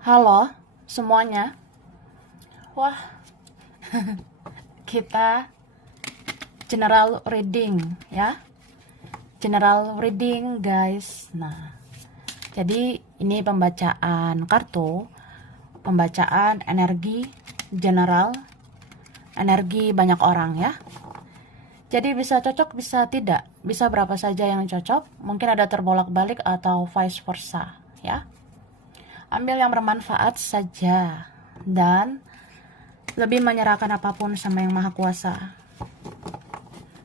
Halo semuanya. Wah, kita general reading ya. General reading, guys. Nah, jadi ini pembacaan kartu, pembacaan energi general, energi banyak orang ya. Jadi bisa cocok, bisa tidak, bisa berapa saja yang cocok. Mungkin ada terbolak-balik atau vice versa ya. Ambil yang bermanfaat saja dan lebih menyerahkan apapun sama yang maha kuasa.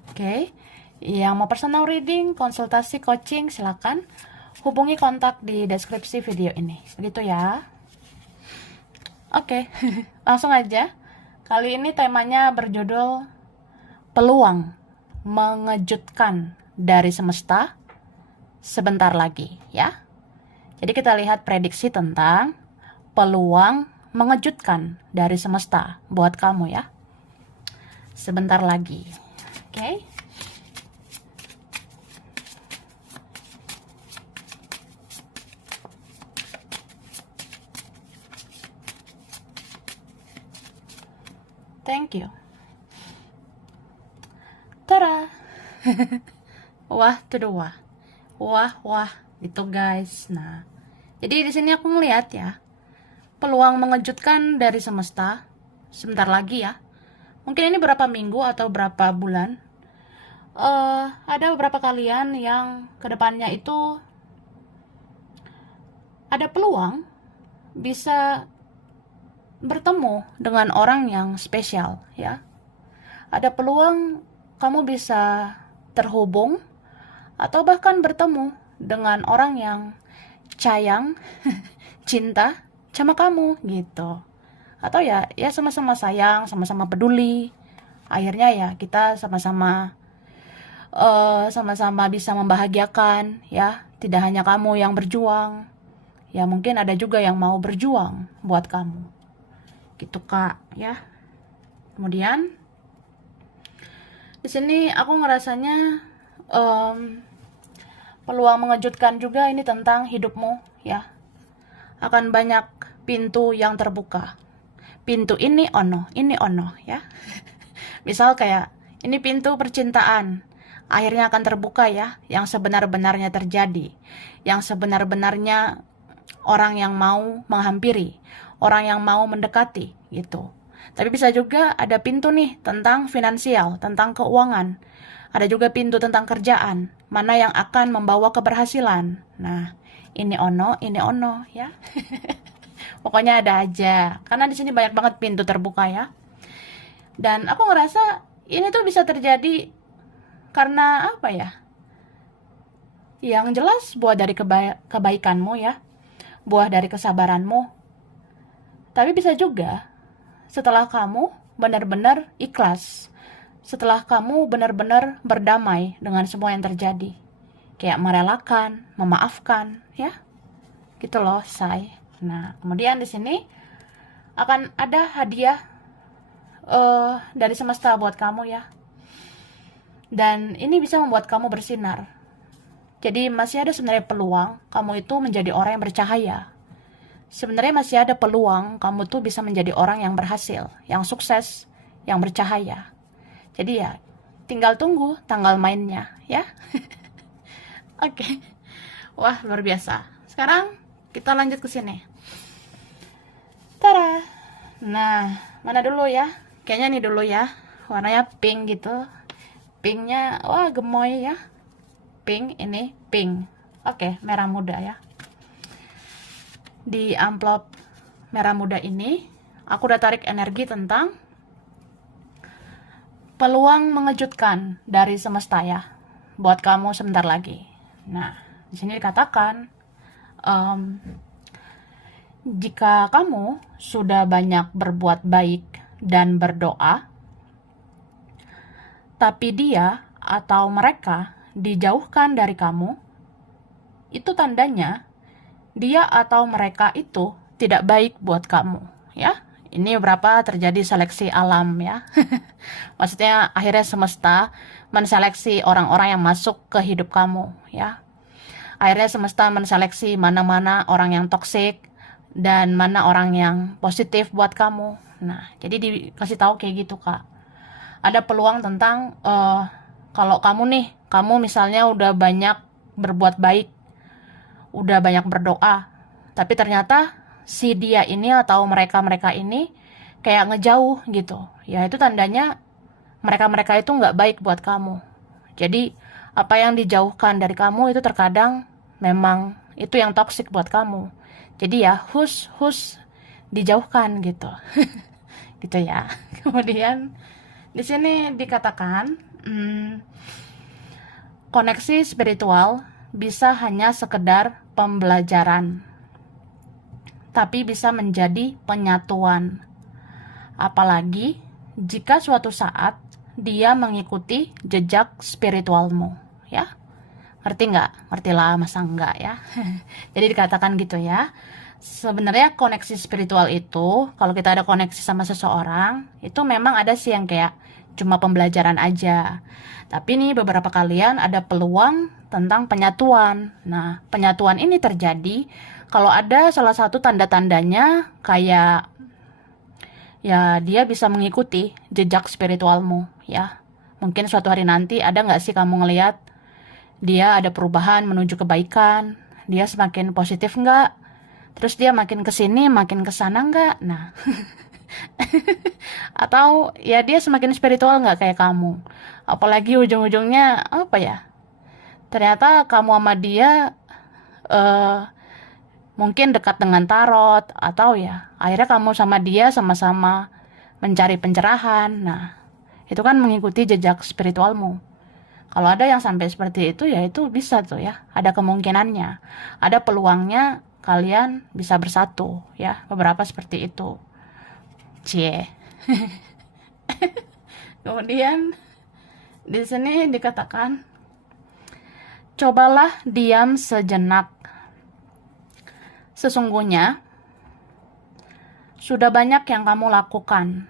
Oke, yang mau personal reading, konsultasi, coaching, silakan hubungi kontak di deskripsi video ini. Begitu ya. Oke, langsung aja. Kali ini temanya berjudul peluang mengejutkan dari semesta sebentar lagi ya. Jadi kita lihat prediksi tentang peluang mengejutkan dari semesta buat kamu ya. Sebentar lagi. Oke. Thank you. Tara. Wah, tuh dua. Wah, itu guys. Nah, jadi di sini aku ngeliat ya, peluang mengejutkan dari semesta sebentar lagi ya. Mungkin ini berapa minggu atau berapa bulan. Ada beberapa kalian yang kedepannya itu ada peluang bisa bertemu dengan orang yang spesial ya. Ada peluang kamu bisa terhubung atau bahkan bertemu dengan orang yang sayang, cinta sama kamu gitu. Atau ya sama-sama sayang, sama-sama peduli. Akhirnya ya kita sama-sama bisa membahagiakan ya. Tidak hanya kamu yang berjuang. Ya mungkin ada juga yang mau berjuang buat kamu. Gitu Kak ya. Kemudian di sini aku ngerasanya peluang mengejutkan juga ini tentang hidupmu ya. Akan banyak pintu yang terbuka. Pintu ini ono ya. Misal kayak ini pintu percintaan. Akhirnya akan terbuka ya, yang sebenar-benarnya terjadi. Yang sebenar-benarnya orang yang mau menghampiri, orang yang mau mendekati gitu. Tapi bisa juga ada pintu nih tentang finansial, tentang keuangan. Ada juga pintu tentang kerjaan, mana yang akan membawa keberhasilan. Nah, ini ono ya. Pokoknya ada aja. Karena di sini banyak banget pintu terbuka ya. Dan aku ngerasa ini tuh bisa terjadi karena apa ya? Yang jelas buah dari kebaikanmu ya. Buah dari kesabaranmu. Tapi bisa juga setelah kamu benar-benar ikhlas. Setelah kamu benar-benar berdamai dengan semua yang terjadi. Kayak merelakan, memaafkan, ya. Gitu loh, say. Nah, kemudian di sini akan ada hadiah dari semesta buat kamu ya. Dan ini bisa membuat kamu bersinar. Jadi masih ada sebenarnya peluang kamu itu menjadi orang yang bercahaya. Sebenarnya masih ada peluang kamu tuh bisa menjadi orang yang berhasil, yang sukses, yang bercahaya. Jadi ya, tinggal tunggu tanggal mainnya, ya. Oke. Wah, luar biasa. Sekarang kita lanjut ke sini. Tara. Nah, mana dulu ya? Kayaknya nih dulu ya. Warnanya pink gitu. Pinknya, wah gemoy ya. Pink, ini pink. Oke, merah muda ya. Di amplop merah muda ini, aku udah tarik energi tentang peluang mengejutkan dari semesta ya, buat kamu sebentar lagi. Nah, di sini dikatakan, jika kamu sudah banyak berbuat baik dan berdoa, tapi dia atau mereka dijauhkan dari kamu, itu tandanya dia atau mereka itu tidak baik buat kamu, ya. Ini berapa terjadi seleksi alam ya. Maksudnya akhirnya semesta menseleksi orang-orang yang masuk ke hidup kamu ya. Akhirnya semesta menseleksi mana-mana orang yang toksik, dan mana orang yang positif buat kamu. Nah, jadi dikasih tahu kayak gitu, Kak. Ada peluang tentang kalau kamu misalnya udah banyak berbuat baik, udah banyak berdoa, tapi ternyata si dia ini atau mereka-mereka ini kayak ngejauh gitu. Ya itu tandanya mereka-mereka itu nggak baik buat kamu. Jadi apa yang dijauhkan dari kamu itu terkadang memang itu yang toksik buat kamu. Jadi ya hus dijauhkan gitu. Gitu ya. Kemudian di sini dikatakan koneksi spiritual bisa hanya sekedar pembelajaran, tapi bisa menjadi penyatuan. Apalagi jika suatu saat dia mengikuti jejak spiritualmu, ya. Ngerti nggak? Ngerti lah, masa enggak ya? Jadi dikatakan gitu ya. Sebenarnya koneksi spiritual itu, kalau kita ada koneksi sama seseorang, itu memang ada sih yang kayak cuma pembelajaran aja. Tapi nih beberapa kalian ada peluang tentang penyatuan. Nah, penyatuan ini terjadi kalau ada salah satu tanda-tandanya kayak ya dia bisa mengikuti jejak spiritualmu ya. Mungkin suatu hari nanti ada nggak sih kamu ngelihat dia ada perubahan menuju kebaikan, dia semakin positif nggak? Terus dia makin kesini, makin kesana nggak? Nah, atau ya dia semakin spiritual nggak kayak kamu? Apalagi ujung-ujungnya apa ya? Ternyata kamu sama dia eh, mungkin dekat dengan tarot, atau ya akhirnya kamu sama dia sama-sama mencari pencerahan. Nah, itu kan mengikuti jejak spiritualmu. Kalau ada yang sampai seperti itu, ya itu bisa tuh ya, ada kemungkinannya, ada peluangnya kalian bisa bersatu ya, beberapa seperti itu. Cie. Kemudian di sini dikatakan, cobalah diam sejenak. Sesungguhnya sudah banyak yang kamu lakukan,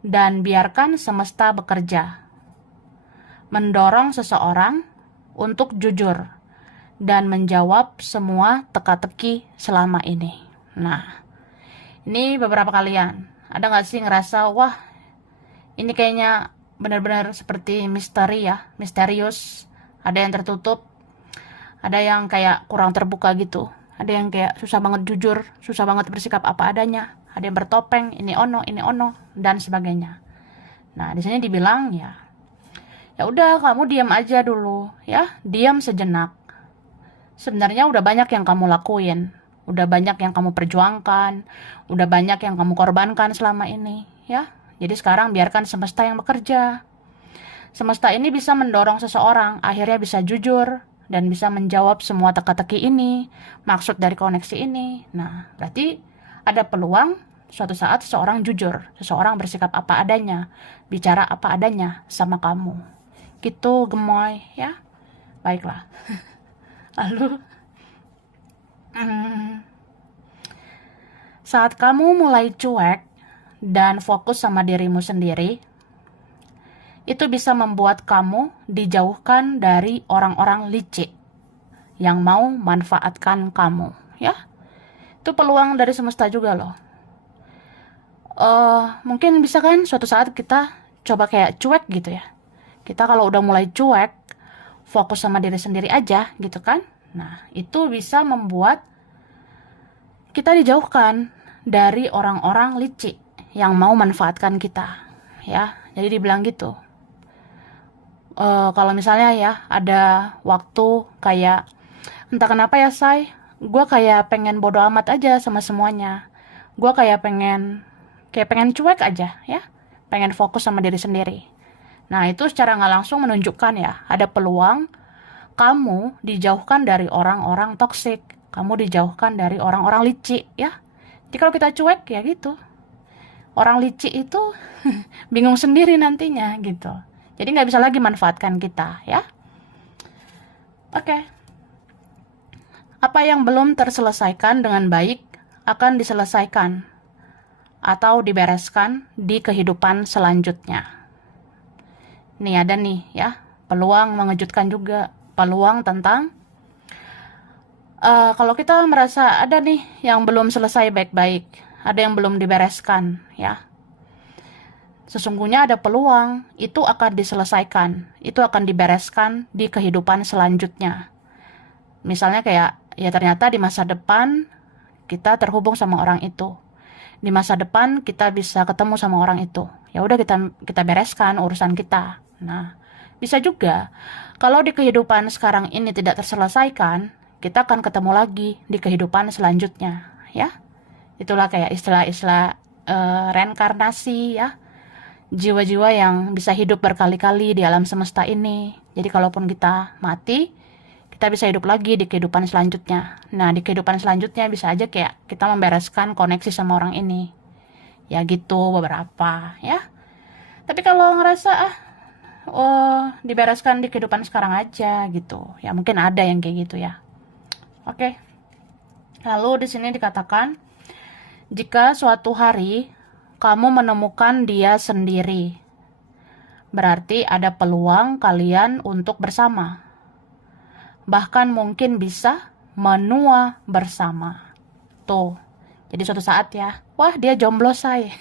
dan biarkan semesta bekerja, mendorong seseorang untuk jujur dan menjawab semua teka-teki selama ini. Nah, ini beberapa kalian. Ada nggak sih ngerasa, wah ini kayaknya benar-benar seperti misteri ya, misterius. Ada yang tertutup, ada yang kayak kurang terbuka gitu. Ada yang kayak susah banget jujur, susah banget bersikap apa adanya. Ada yang bertopeng, ini ono, dan sebagainya. Nah, di sini dibilang ya udah kamu diam aja dulu ya, diam sejenak. Sebenarnya udah banyak yang kamu lakuin, udah banyak yang kamu perjuangkan, udah banyak yang kamu korbankan selama ini ya. Jadi sekarang biarkan semesta yang bekerja. Semesta ini bisa mendorong seseorang akhirnya bisa jujur dan bisa menjawab semua teka-teki ini, maksud dari koneksi ini. Nah, berarti ada peluang suatu saat seseorang jujur, seseorang bersikap apa adanya, bicara apa adanya sama kamu. Gitu gemoy ya. Baiklah. Lalu saat kamu mulai cuek dan fokus sama dirimu sendiri, itu bisa membuat kamu dijauhkan dari orang-orang licik yang mau manfaatkan kamu ya. Itu peluang dari semesta juga loh. Mungkin bisa kan suatu saat kita coba kayak cuek gitu ya. Kita kalau udah mulai cuek, fokus sama diri sendiri aja gitu kan. Nah, itu bisa membuat kita dijauhkan dari orang-orang licik yang mau manfaatkan kita ya. Jadi dibilang gitu. Kalau misalnya ya ada waktu kayak entah kenapa ya gue kayak pengen bodo amat aja sama semuanya. Gue kayak pengen cuek aja ya. Pengen fokus sama diri sendiri. Nah, itu secara nggak langsung menunjukkan ya, ada peluang kamu dijauhkan dari orang-orang toksik. Kamu dijauhkan dari orang-orang licik ya. Jadi kalau kita cuek ya gitu. Orang licik itu bingung sendiri nantinya gitu. Jadi nggak bisa lagi manfaatkan kita ya. Oke. Apa yang belum terselesaikan dengan baik akan diselesaikan atau dibereskan di kehidupan selanjutnya. Nih ada nih ya, peluang mengejutkan juga, peluang tentang Kalau kita merasa ada nih yang belum selesai baik-baik, ada yang belum dibereskan, ya. Sesungguhnya ada peluang, itu akan diselesaikan, itu akan dibereskan di kehidupan selanjutnya. Misalnya kayak, ya ternyata di masa depan kita terhubung sama orang itu. Di masa depan kita bisa ketemu sama orang itu. Ya udah kita bereskan urusan kita. Nah, bisa juga kalau di kehidupan sekarang ini tidak terselesaikan, kita akan ketemu lagi di kehidupan selanjutnya, ya. Itulah kayak istilah-istilah reinkarnasi, ya. Jiwa-jiwa yang bisa hidup berkali-kali di alam semesta ini. Jadi kalaupun kita mati, kita bisa hidup lagi di kehidupan selanjutnya. Nah, di kehidupan selanjutnya bisa aja kayak kita membereskan koneksi sama orang ini. Ya gitu beberapa, ya. Tapi kalau ngerasa dibereskan di kehidupan sekarang aja gitu. Ya mungkin ada yang kayak gitu ya. Oke. Lalu di sini dikatakan, jika suatu hari kamu menemukan dia sendiri, berarti ada peluang kalian untuk bersama. Bahkan mungkin bisa menua bersama. Tuh. Jadi suatu saat ya, wah dia jomblo say.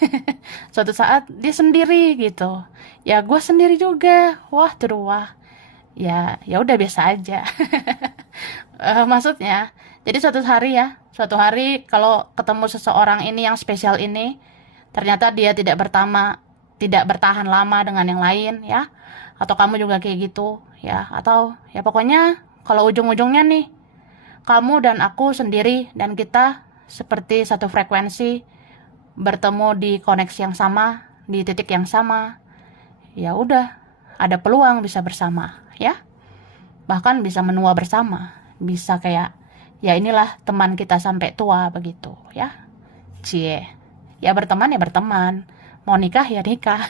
Suatu saat dia sendiri gitu. Ya gue sendiri juga. Wah terus wah. Ya udah biasa aja. Maksudnya, jadi suatu hari kalau ketemu seseorang ini yang spesial ini, ternyata dia tidak bertahan lama dengan yang lain, ya. Atau kamu juga kayak gitu, ya. Atau ya pokoknya kalau ujung-ujungnya nih, kamu dan aku sendiri dan kita seperti satu frekuensi, bertemu di koneksi yang sama, di titik yang sama. Ya udah, ada peluang bisa bersama, ya. Bahkan bisa menua bersama. Bisa kayak, ya inilah teman kita sampai tua begitu, ya. Cie. Ya berteman. Mau nikah ya nikah.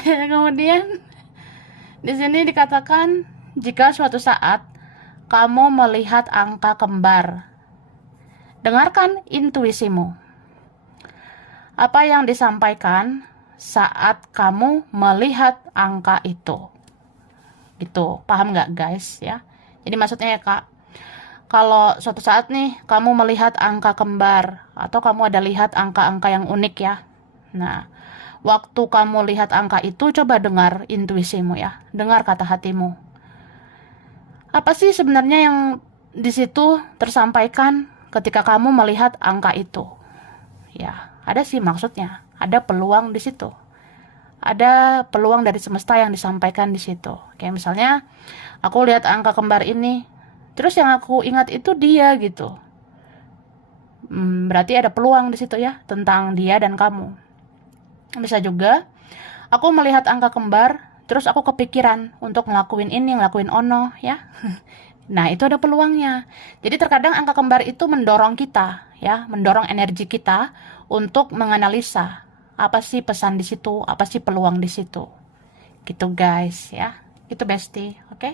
Kemudian di sini dikatakan, jika suatu saat kamu melihat angka kembar, dengarkan intuisimu. Apa yang disampaikan saat kamu melihat angka itu? Gitu, paham nggak guys ya? Jadi maksudnya ya kak, kalau suatu saat nih kamu melihat angka kembar atau kamu ada lihat angka-angka yang unik ya. Nah, waktu kamu lihat angka itu coba dengar intuisimu ya, dengar kata hatimu. Apa sih sebenarnya yang di situ tersampaikan ketika kamu melihat angka itu? Ya, ada sih maksudnya, ada peluang di situ. Ada peluang dari semesta yang disampaikan di situ. Kayak misalnya, aku lihat angka kembar ini, terus yang aku ingat itu dia gitu. Berarti ada peluang di situ ya, tentang dia dan kamu. Bisa juga, aku melihat angka kembar, terus aku kepikiran untuk ngelakuin ini, ngelakuin ono, ya. Nah, itu ada peluangnya. Jadi terkadang angka kembar itu mendorong kita, ya, mendorong energi kita untuk menganalisa apa sih pesan di situ, apa sih peluang di situ. Gitu guys, ya. Itu bestie, oke?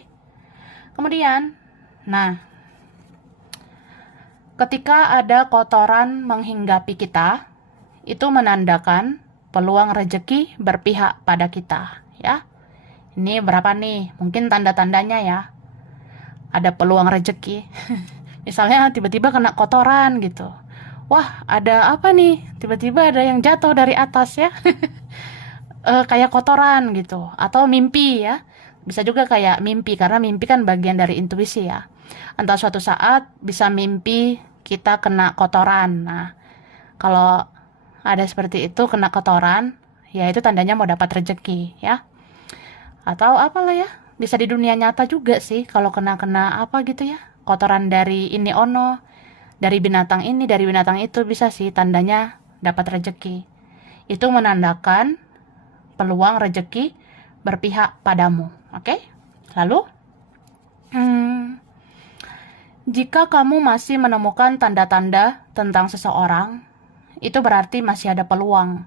Kemudian, nah, ketika ada kotoran menghinggapi kita, itu menandakan peluang rezeki berpihak pada kita, ya. Ini berapa nih? Mungkin tanda-tandanya ya. Ada peluang rezeki. Misalnya tiba-tiba kena kotoran gitu. Wah, ada apa nih? Tiba-tiba ada yang jatuh dari atas ya. Kayak kotoran gitu. Atau mimpi ya. Bisa juga kayak mimpi, karena mimpi kan bagian dari intuisi ya. Entah suatu saat bisa mimpi kita kena kotoran. Nah, kalau ada seperti itu, kena kotoran, ya itu tandanya mau dapat rezeki ya. Atau apalah ya, bisa di dunia nyata juga sih kalau kena apa gitu ya, kotoran dari ini ono, dari binatang ini, dari binatang itu, bisa sih tandanya dapat rezeki. Itu menandakan peluang rezeki berpihak padamu. Oke? Lalu jika kamu masih menemukan tanda-tanda tentang seseorang, itu berarti masih ada peluang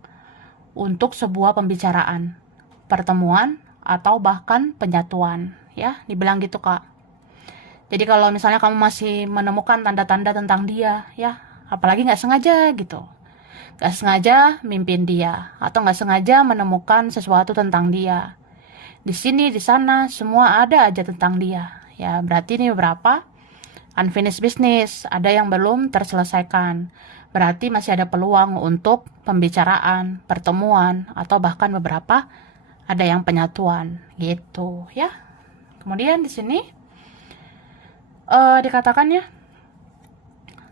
untuk sebuah pembicaraan, pertemuan, atau bahkan penyatuan, ya, dibilang gitu kak. Jadi kalau misalnya kamu masih menemukan tanda-tanda tentang dia, ya, apalagi nggak sengaja gitu, nggak sengaja mimpin dia, atau nggak sengaja menemukan sesuatu tentang dia, di sini, di sana, semua ada aja tentang dia, Ya, berarti ini beberapa unfinished business, ada yang belum terselesaikan. Berarti masih ada peluang untuk pembicaraan, pertemuan, atau bahkan beberapa ada yang penyatuan gitu ya. Kemudian di sini dikatakan ya,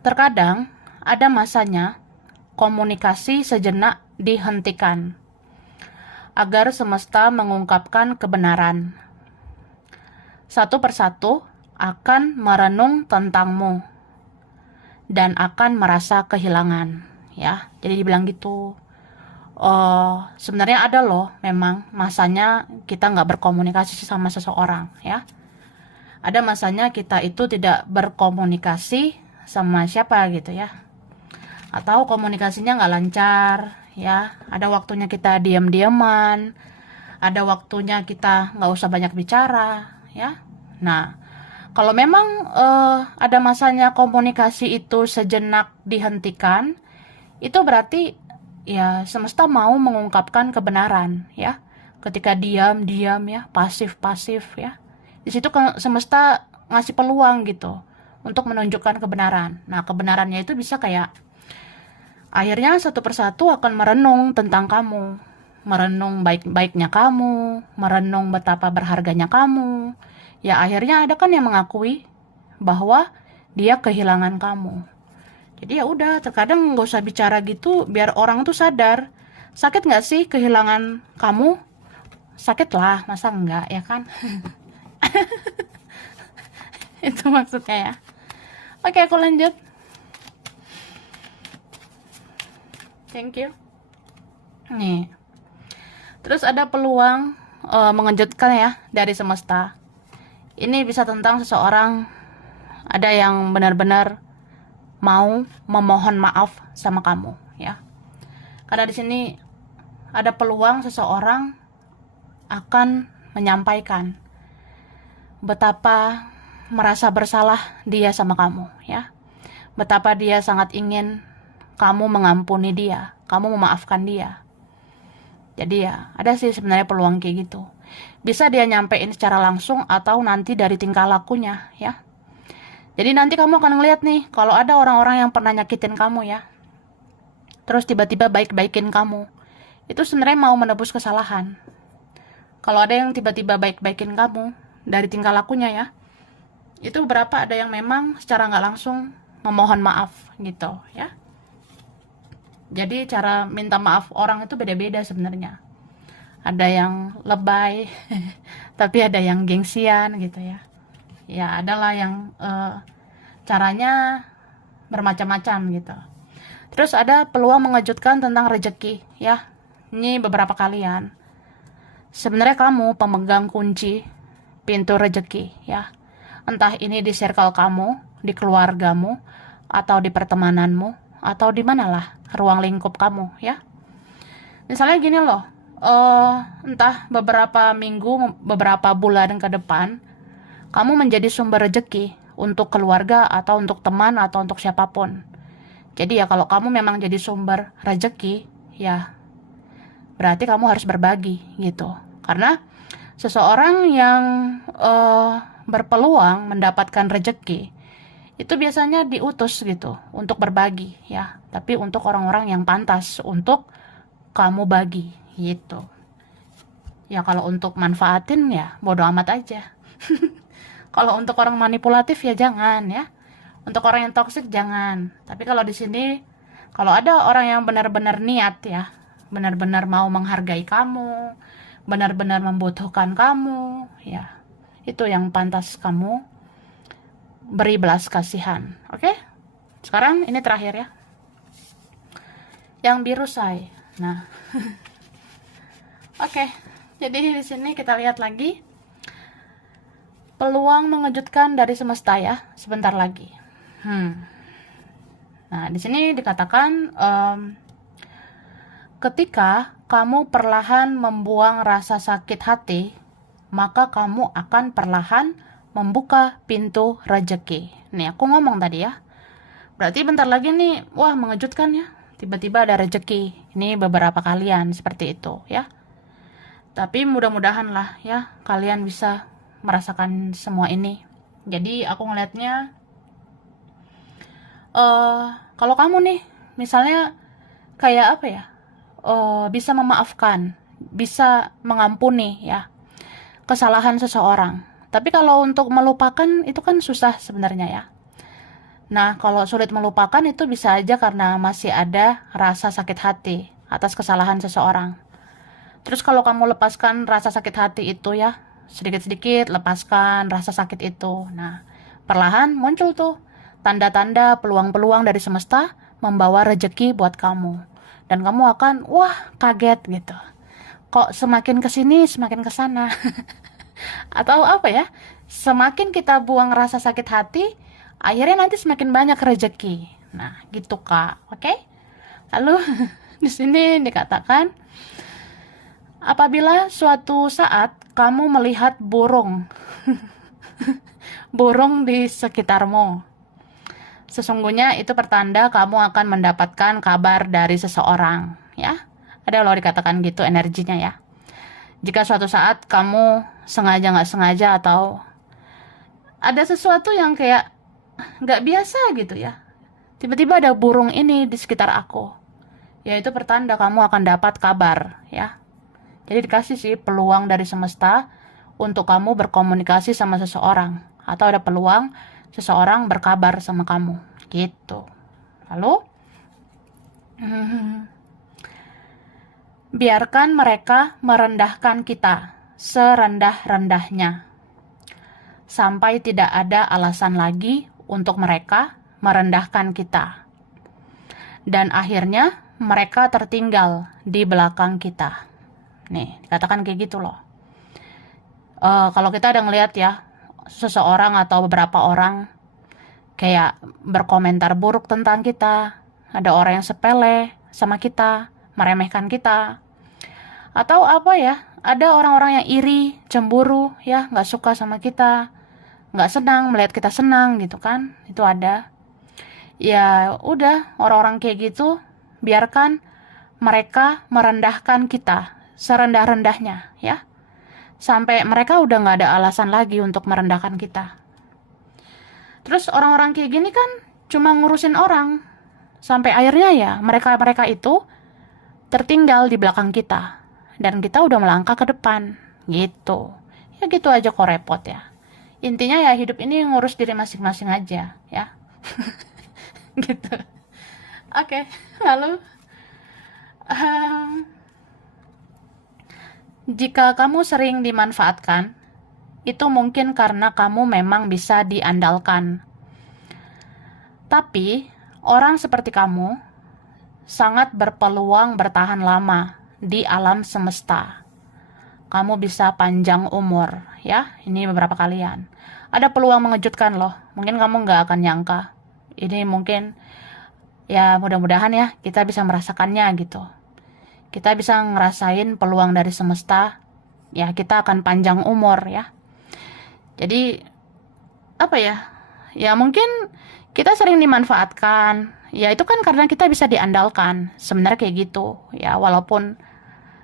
terkadang ada masanya komunikasi sejenak dihentikan agar semesta mengungkapkan kebenaran. Satu persatu akan merenung tentangmu dan akan merasa kehilangan, ya. Jadi dibilang gitu. Sebenarnya ada loh, memang masanya kita nggak berkomunikasi sama seseorang, ya. Ada masanya kita itu tidak berkomunikasi sama siapa gitu ya, atau komunikasinya nggak lancar, ya. Ada waktunya kita diam-diaman, ada waktunya kita nggak usah banyak bicara, ya. Nah, kalau memang ada masanya komunikasi itu sejenak dihentikan, itu berarti ya semesta mau mengungkapkan kebenaran, ya. Ketika diam-diam ya, pasif-pasif ya. Di situ semesta ngasih peluang gitu untuk menunjukkan kebenaran. Nah, kebenarannya itu bisa kayak akhirnya satu persatu akan merenung tentang kamu, merenung baik-baiknya kamu, merenung betapa berharganya kamu. Ya akhirnya ada kan yang mengakui bahwa dia kehilangan kamu. Jadi ya udah, terkadang nggak usah bicara gitu biar orang tuh sadar. Sakit nggak sih kehilangan kamu? Sakit lah, masa enggak ya kan? Itu maksudnya ya. Oke, aku lanjut. Thank you. Nih. Terus ada peluang mengejutkan ya dari semesta. Ini bisa tentang seseorang ada yang benar-benar mau memohon maaf sama kamu, ya. Karena di sini ada peluang seseorang akan menyampaikan betapa merasa bersalah dia sama kamu, ya. Betapa dia sangat ingin kamu mengampuni dia, kamu memaafkan dia. Jadi ya, ada sih sebenarnya peluang kayak gitu. Bisa dia nyampein secara langsung atau nanti dari tingkah lakunya, ya. Jadi nanti kamu akan ngeliat nih, kalau ada orang-orang yang pernah nyakitin kamu ya, terus tiba-tiba baik-baikin kamu, itu sebenarnya mau menebus kesalahan. Kalau ada yang tiba-tiba baik-baikin kamu dari tingkah lakunya ya, itu beberapa ada yang memang secara nggak langsung memohon maaf gitu ya. Jadi cara minta maaf orang itu beda-beda sebenarnya. Ada yang lebay, tapi ada yang gengsian gitu ya. Ya adalah yang caranya bermacam-macam gitu. Terus ada peluang mengejutkan tentang rezeki ya. Ini beberapa kalian. Sebenarnya kamu pemegang kunci pintu rezeki ya. Entah ini di circle kamu, di keluargamu, atau di pertemananmu, atau di manalah ruang lingkup kamu ya. Misalnya gini loh, entah beberapa minggu, beberapa bulan ke depan, kamu menjadi sumber rezeki untuk keluarga atau untuk teman atau untuk siapapun. Jadi ya kalau kamu memang jadi sumber rezeki, ya berarti kamu harus berbagi gitu. Karena seseorang yang berpeluang mendapatkan rezeki itu biasanya diutus gitu untuk berbagi ya. Tapi untuk orang-orang yang pantas untuk kamu bagi gitu. Ya kalau untuk manfaatin ya bodo amat aja. Kalau untuk orang manipulatif ya jangan ya. Untuk orang yang toksik jangan. Tapi kalau di sini kalau ada orang yang benar-benar niat ya, benar-benar mau menghargai kamu, benar-benar membutuhkan kamu, ya. Itu yang pantas kamu beri belas kasihan. Oke? Sekarang ini terakhir ya. Yang biru say. Nah. Oke. Jadi di sini kita lihat lagi peluang mengejutkan dari semesta ya, sebentar lagi. Nah, di sini dikatakan ketika kamu perlahan membuang rasa sakit hati, maka kamu akan perlahan membuka pintu rezeki. Nih, aku ngomong tadi ya. Berarti bentar lagi nih, wah mengejutkan ya. Tiba-tiba ada rezeki. Ini beberapa kalian seperti itu ya. Tapi mudah-mudahan lah ya, kalian bisa merasakan semua ini. Jadi aku ngelihatnya, kalau kamu nih, misalnya kayak apa ya, bisa memaafkan, bisa mengampuni ya kesalahan seseorang. Tapi kalau untuk melupakan itu kan susah sebenarnya ya. Nah, kalau sulit melupakan itu bisa aja karena masih ada rasa sakit hati atas kesalahan seseorang. Terus kalau kamu lepaskan rasa sakit hati itu ya, sedikit-sedikit lepaskan rasa sakit itu. Nah, perlahan muncul tuh tanda-tanda peluang-peluang dari semesta membawa rejeki buat kamu. Dan kamu akan, wah, kaget gitu. Kok semakin kesini semakin kesana. Atau apa ya, semakin kita buang rasa sakit hati, akhirnya nanti semakin banyak rejeki. Nah, gitu Kak. Oke? Lalu di sini dikatakan, apabila suatu saat kamu melihat burung, burung di sekitarmu, sesungguhnya itu pertanda kamu akan mendapatkan kabar dari seseorang, ya. Ada loh dikatakan gitu energinya ya. Jika suatu saat kamu sengaja nggak sengaja atau ada sesuatu yang kayak nggak biasa gitu ya, tiba-tiba ada burung ini di sekitar aku, ya itu pertanda kamu akan dapat kabar ya. Jadi dikasih sih peluang dari semesta untuk kamu berkomunikasi sama seseorang, atau ada peluang seseorang berkabar sama kamu gitu. Lalu biarkan mereka merendahkan kita serendah-rendahnya sampai tidak ada alasan lagi untuk mereka merendahkan kita. Dan akhirnya mereka tertinggal di belakang kita. Nih, dikatakan kayak gitu loh. Kalau kita ada ngelihat ya, seseorang atau beberapa orang kayak berkomentar buruk tentang kita, ada orang yang sepele sama kita, meremehkan kita, atau apa ya, ada orang-orang yang iri, cemburu ya, nggak suka sama kita, nggak senang melihat kita senang gitu kan, itu ada. Ya udah, orang-orang kayak gitu biarkan mereka merendahkan kita serendah-rendahnya ya, sampai mereka udah nggak ada alasan lagi untuk merendahkan kita. Terus orang-orang kayak gini kan cuma ngurusin orang, sampai akhirnya ya mereka-mereka itu tertinggal di belakang kita dan kita udah melangkah ke depan gitu. Ya gitu aja kok repot ya. Intinya ya hidup ini ngurus diri masing-masing aja ya. Gitu. Oke, lalu ehm, jika kamu sering dimanfaatkan, itu mungkin karena kamu memang bisa diandalkan. Tapi orang seperti kamu sangat berpeluang bertahan lama di alam semesta. Kamu bisa panjang umur, ya. Ini beberapa kalian. Ada peluang mengejutkan loh. Mungkin kamu nggak akan nyangka. Ini mungkin, ya mudah-mudahan ya, kita bisa merasakannya gitu. Kita bisa ngerasain peluang dari semesta, ya kita akan panjang umur ya. Jadi, apa ya, ya mungkin kita sering dimanfaatkan, ya itu kan karena kita bisa diandalkan, sebenarnya kayak gitu, ya walaupun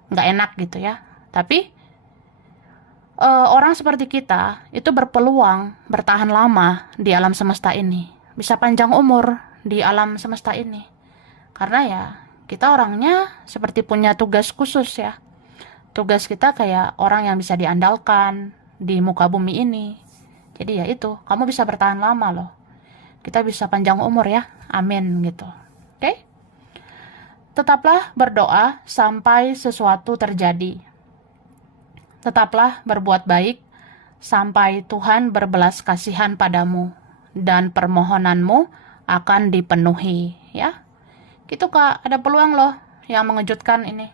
nggak enak gitu ya. Tapi, orang seperti kita itu berpeluang bertahan lama di alam semesta ini, bisa panjang umur di alam semesta ini, karena ya kita orangnya seperti punya tugas khusus ya. Tugas kita kayak orang yang bisa diandalkan di muka bumi ini. Jadi ya itu, kamu bisa bertahan lama loh. Kita bisa panjang umur ya. Amin gitu. Oke? Tetaplah berdoa sampai sesuatu terjadi. Tetaplah berbuat baik sampai Tuhan berbelas kasihan padamu dan permohonanmu akan dipenuhi ya. Gitu Kak, ada peluang loh yang mengejutkan ini.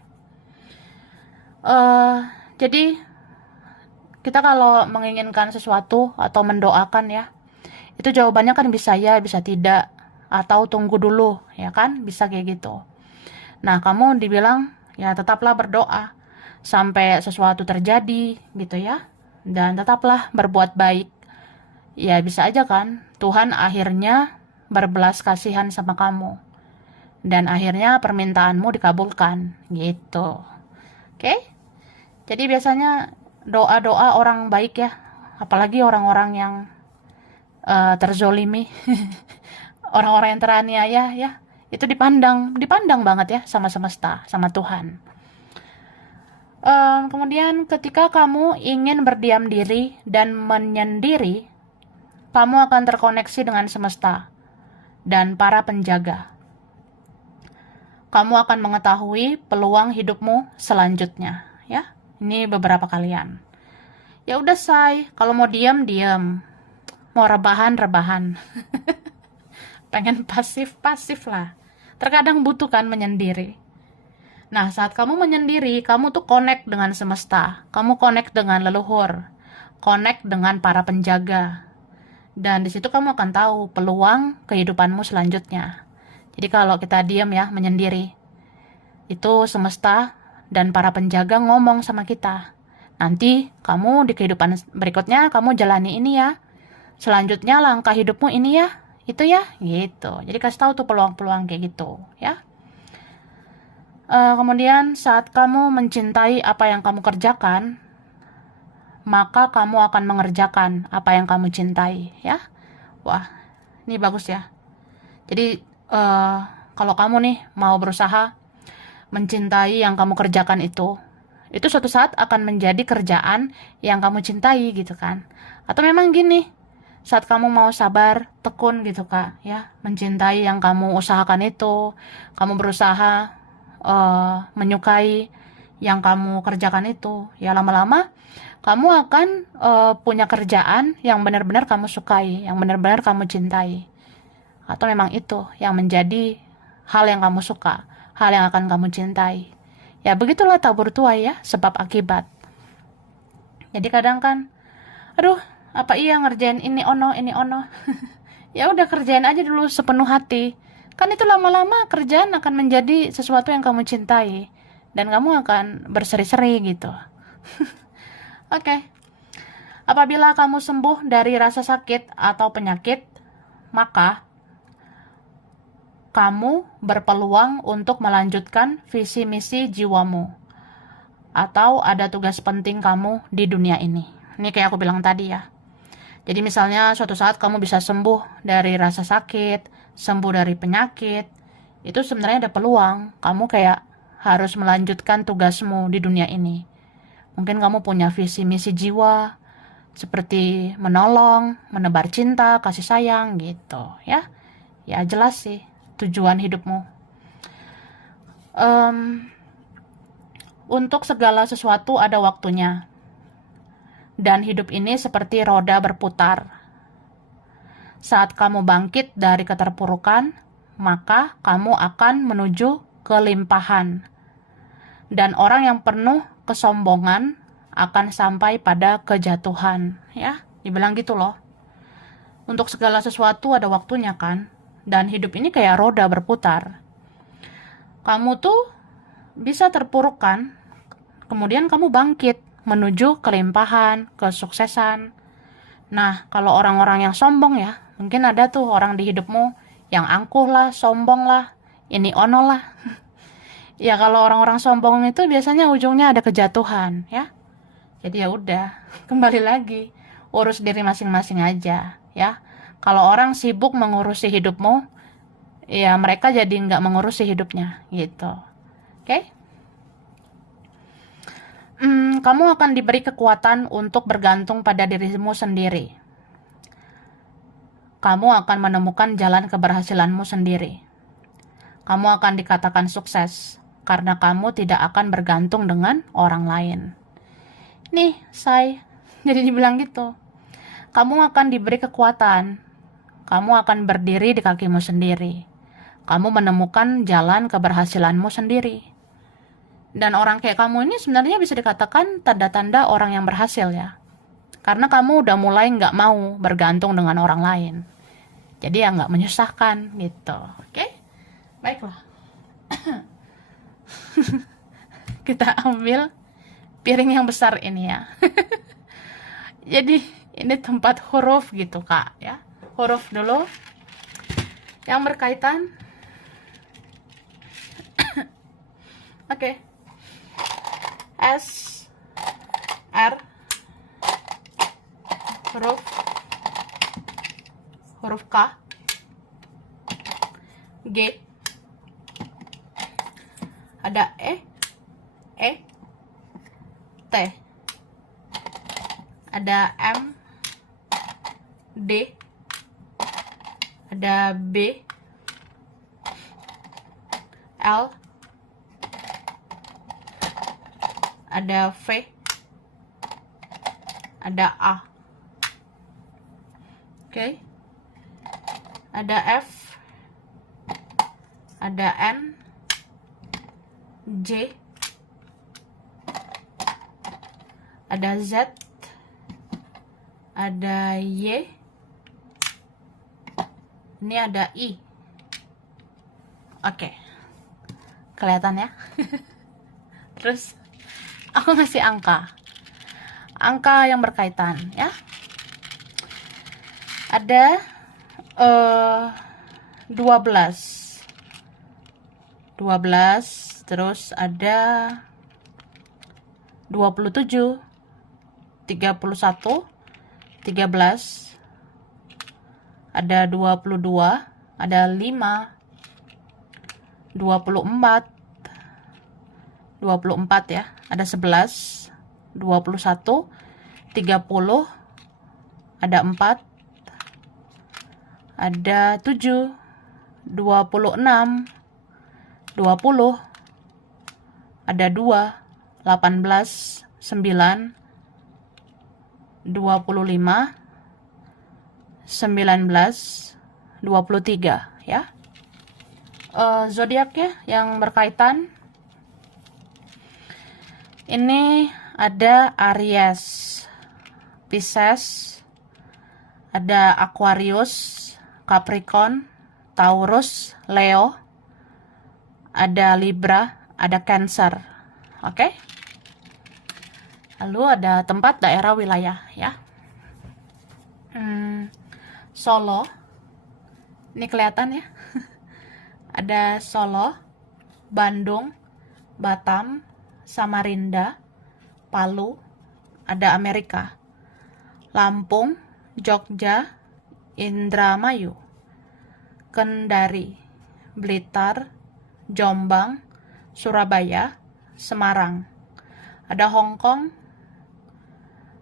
Jadi kita kalau menginginkan sesuatu atau mendoakan ya, itu jawabannya kan bisa ya, bisa tidak, atau tunggu dulu, ya kan? Bisa kayak gitu. Nah, kamu dibilang, ya tetaplah berdoa sampai sesuatu terjadi, gitu ya. Dan tetaplah berbuat baik. Ya bisa aja kan, Tuhan akhirnya berbelas kasihan sama kamu. Dan akhirnya permintaanmu dikabulkan, gitu. Oke? Jadi biasanya doa-doa orang baik ya, apalagi orang-orang yang terzolimi, orang-orang yang teraniaya ya, itu dipandang banget ya sama semesta, sama Tuhan. Kemudian ketika kamu ingin berdiam diri dan menyendiri, kamu akan terkoneksi dengan semesta dan para penjaga. Kamu akan mengetahui peluang hidupmu selanjutnya, ya. Ini beberapa kalian. Ya udah say, kalau mau diam, mau rebahan. Pengen pasif lah. Terkadang butuh kan menyendiri. Nah, saat kamu menyendiri, kamu tuh connect dengan semesta. Kamu connect dengan leluhur. Connect dengan para penjaga. Dan di situ kamu akan tahu peluang kehidupanmu selanjutnya. Jadi kalau kita diam ya, menyendiri, itu semesta dan para penjaga ngomong sama kita. Nanti kamu di kehidupan berikutnya, kamu jalani ini ya. Selanjutnya langkah hidupmu ini ya, itu ya, gitu. Jadi kasih tahu tuh peluang-peluang kayak gitu, ya. Kemudian saat kamu mencintai apa yang kamu kerjakan, maka kamu akan mengerjakan apa yang kamu cintai, ya. Wah, ini bagus ya. Jadi kalau kamu nih mau berusaha mencintai yang kamu kerjakan itu suatu saat akan menjadi kerjaan yang kamu cintai gitu kan. Atau memang gini, saat kamu mau sabar, tekun gitu kak, ya, mencintai yang kamu usahakan itu, kamu berusaha menyukai yang kamu kerjakan itu, ya lama-lama kamu akan punya kerjaan yang benar-benar kamu sukai, yang benar-benar kamu cintai. Atau memang itu yang menjadi hal yang kamu suka, hal yang akan kamu cintai. Ya begitulah tabur tuai ya, sebab akibat. Jadi kadang kan, aduh, apa iya ngerjain ini ono. Ya udah kerjain aja dulu sepenuh hati. Kan itu lama-lama kerjaan akan menjadi sesuatu yang kamu cintai. Dan kamu akan berseri-seri gitu. Oke. Apabila kamu sembuh dari rasa sakit atau penyakit, maka kamu berpeluang untuk melanjutkan visi misi jiwamu. Atau ada tugas penting kamu di dunia ini. Ini kayak aku bilang tadi ya. Jadi misalnya suatu saat kamu bisa sembuh dari rasa sakit, sembuh dari penyakit, itu sebenarnya ada peluang. Kamu kayak harus melanjutkan tugasmu di dunia ini. Mungkin kamu punya visi misi jiwa, seperti menolong, menebar cinta, kasih sayang gitu ya. Ya jelas sih tujuan hidupmu. Untuk segala sesuatu ada waktunya. Dan hidup ini seperti roda berputar. Saat kamu bangkit dari keterpurukan, maka kamu akan menuju kelimpahan. Dan orang yang penuh kesombongan akan sampai pada kejatuhan. Ya, dibilang gitu loh. Untuk segala sesuatu ada waktunya kan. Dan hidup ini kayak roda berputar. Kamu tuh bisa terpuruk kan, kemudian kamu bangkit menuju kelimpahan, kesuksesan. Nah, kalau orang-orang yang sombong ya, mungkin ada tuh orang di hidupmu yang angkuh lah, sombong lah, ini ono lah. Ya kalau orang-orang sombong itu biasanya ujungnya ada kejatuhan ya. Jadi ya udah, kembali lagi, urus diri masing-masing aja ya. Kalau orang sibuk mengurusi hidupmu, ya mereka jadi nggak mengurusi hidupnya gitu. Oke? Kamu akan diberi kekuatan untuk bergantung pada dirimu sendiri. Kamu akan menemukan jalan keberhasilanmu sendiri. Kamu akan dikatakan sukses karena kamu tidak akan bergantung dengan orang lain. Nih, jadi dibilang gitu. Kamu akan diberi kekuatan. Kamu akan berdiri di kakimu sendiri. Kamu menemukan jalan keberhasilanmu sendiri. Dan orang kayak kamu ini sebenarnya bisa dikatakan tanda-tanda orang yang berhasil ya. Karena kamu udah mulai nggak mau bergantung dengan orang lain. Jadi ya nggak menyusahkan gitu. Oke? Baiklah. Kita ambil piring yang besar ini ya. Jadi ini tempat huruf gitu kak ya. Huruf dulu yang berkaitan. Oke. S, R, huruf huruf K, G, ada E, T, ada M, D, ada B, L, ada V, ada A. Oke. Ada F, ada N, J, ada Z, ada Y, ini ada I. Oke. Kelihatan ya? Terus aku ngasih angka yang berkaitan ya. Ada 12, terus ada 27, 31, 13, ada 22, ada 5, 24 ya, ada 11, 21, 30, ada 4, ada 7, 26, 20, ada 2, 18, 9, 25, 19, 23 ya. Zodiaknya yang berkaitan ini ada Aries, Pisces, ada Aquarius, Capricorn, Taurus, Leo, ada Libra, ada Cancer. Oke. Lalu ada tempat, daerah, wilayah ya. Solo. Ini kelihatan ya. Ada Solo, Bandung, Batam, Samarinda, Palu, ada Amerika, Lampung, Jogja, Indramayu, Kendari, Blitar, Jombang, Surabaya, Semarang, ada Hong Kong,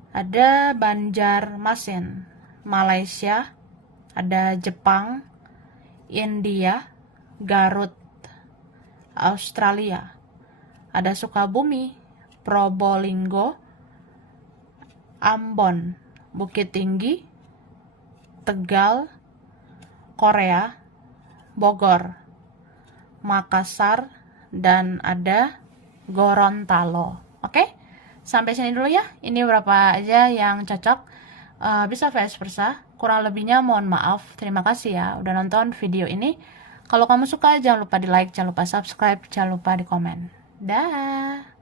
ada Banjarmasin, Malaysia, ada Jepang, India, Garut, Australia, ada Sukabumi, Probolinggo, Ambon, Bukit Tinggi, Tegal, Korea, Bogor, Makassar, dan ada Gorontalo. Oke, sampai sini dulu ya. Ini berapa aja yang cocok, bisa vice versa. Kurang lebihnya mohon maaf. Terima kasih ya udah nonton video ini. Kalau kamu suka jangan lupa di like, jangan lupa subscribe, jangan lupa di komen. Dah.